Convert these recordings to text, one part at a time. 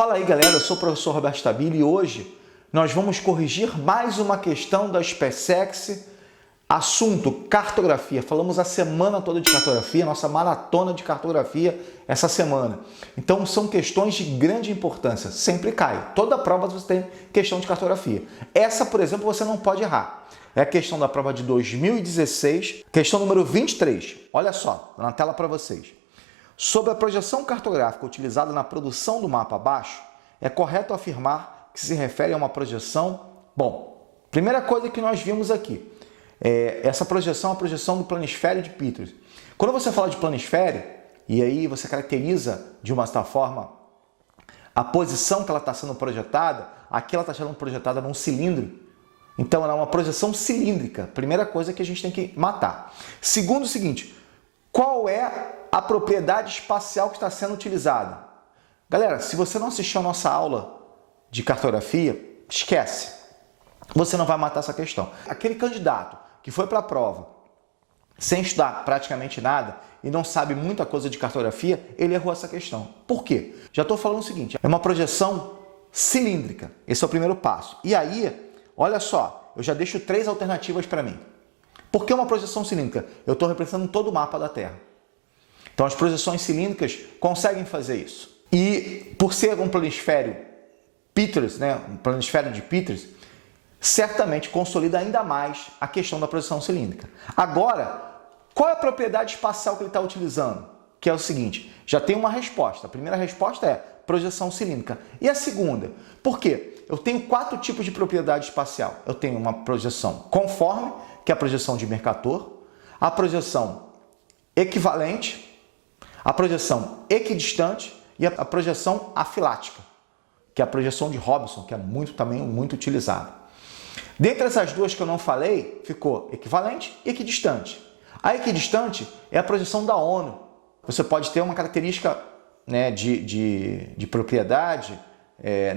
Fala aí galera, eu sou o professor Roberto Stabile e hoje nós vamos corrigir mais uma questão da SpaceX, assunto cartografia. Falamos a semana toda de cartografia, nossa maratona de cartografia essa semana. Então são questões de grande importância, sempre cai. Toda prova você tem questão de cartografia. Essa, por exemplo, você não pode errar. É a questão da prova de 2016, questão número 23. Olha só, na tela para vocês. Sobre a projeção cartográfica utilizada na produção do mapa abaixo, é correto afirmar que se refere a uma projeção... Bom, primeira coisa que nós vimos aqui, essa projeção é a projeção do planisfério de Peters. Quando você fala de planisfério, e aí você caracteriza de uma certa forma a posição que ela está sendo projetada, aqui ela está sendo projetada num cilindro, então ela é uma projeção cilíndrica, primeira coisa que a gente tem que matar. Segundo o seguinte, qual é a propriedade espacial que está sendo utilizada? Galera, se você não assistiu a nossa aula de cartografia, esquece. Você não vai matar essa questão. Aquele candidato que foi para a prova sem estudar praticamente nada e não sabe muita coisa de cartografia, ele errou essa questão. Por quê? Já estou falando o seguinte, é uma projeção cilíndrica. Esse é o primeiro passo. E aí, olha só, eu já deixo 3 alternativas para mim. Por que uma projeção cilíndrica? Eu estou representando todo o mapa da Terra. Então as projeções cilíndricas conseguem fazer isso. E por ser um planisfério Peters, um planisfério de Peters, certamente consolida ainda mais a questão da projeção cilíndrica. Agora, qual é a propriedade espacial que ele está utilizando? Que é o seguinte, já tem uma resposta. A primeira resposta é projeção cilíndrica. E a segunda? Por quê? Eu tenho 4 tipos de propriedade espacial. Eu tenho uma projeção conforme, que é a projeção de Mercator, a projeção equivalente, a projeção equidistante e a projeção afilática, que é a projeção de Robson, que é também muito utilizada. Dentre essas duas que eu não falei, ficou equivalente e equidistante. A equidistante é a projeção da ONU. Você pode ter uma característica de propriedade,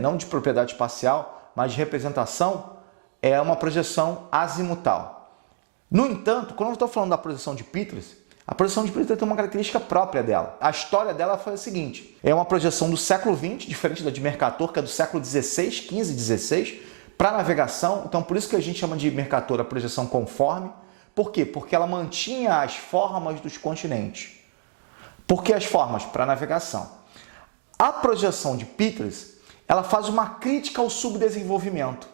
não de propriedade espacial, mas de representação, é uma projeção azimutal. No entanto, quando eu estou falando da projeção de Peters, a projeção de Peters tem uma característica própria dela. A história dela foi a seguinte, é uma projeção do século XX, diferente da de Mercator, que é do século XVI, XV, XVI, para navegação. Então, por isso que a gente chama de Mercator a projeção conforme. Por quê? Porque ela mantinha as formas dos continentes. Por que as formas? Para navegação. A projeção de Peters, ela faz uma crítica ao subdesenvolvimento.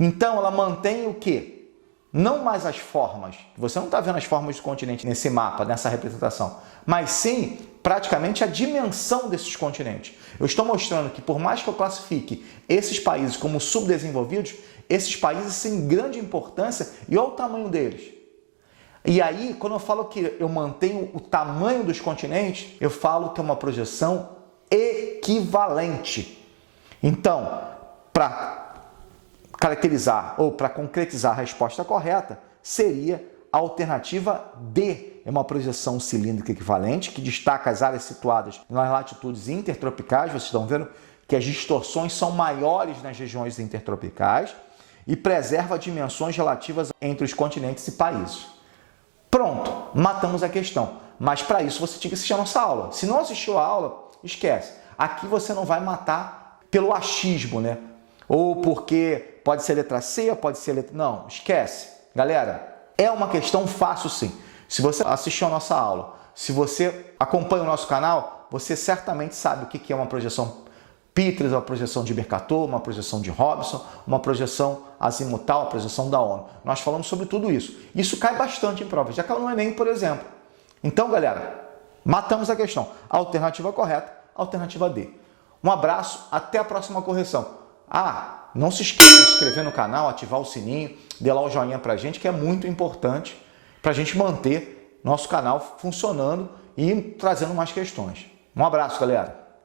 Então, ela mantém o quê? Não mais as formas, você não está vendo as formas do continente nesse mapa, nessa representação, mas sim praticamente a dimensão desses continentes. Eu estou mostrando que por mais que eu classifique esses países como subdesenvolvidos, esses países têm grande importância e olha o tamanho deles. E aí, quando eu falo que eu mantenho o tamanho dos continentes, eu falo que é uma projeção equivalente. Então, para caracterizar ou para concretizar a resposta correta, seria a alternativa D. É uma projeção cilíndrica equivalente que destaca as áreas situadas nas latitudes intertropicais. Vocês estão vendo que as distorções são maiores nas regiões intertropicais e preserva dimensões relativas entre os continentes e países. Pronto, matamos a questão. Mas para isso você tinha que assistir a nossa aula. Se não assistiu a aula, esquece. Aqui você não vai matar pelo achismo, ou porque pode ser letra C, pode ser letra... Não, esquece. Galera, é uma questão fácil sim. Se você assistiu a nossa aula, se você acompanha o nosso canal, você certamente sabe o que é uma projeção Peters, uma projeção de Mercator, uma projeção de Robson, uma projeção azimutal, a projeção da ONU. Nós falamos sobre tudo isso. Isso cai bastante em provas, já caiu no Enem, por exemplo. Então, galera, matamos a questão. A alternativa correta, alternativa D. Um abraço, até a próxima correção. Não se esqueça de se inscrever no canal, ativar o sininho, dê lá o joinha pra gente, que é muito importante para a gente manter nosso canal funcionando e trazendo mais questões. Um abraço, galera!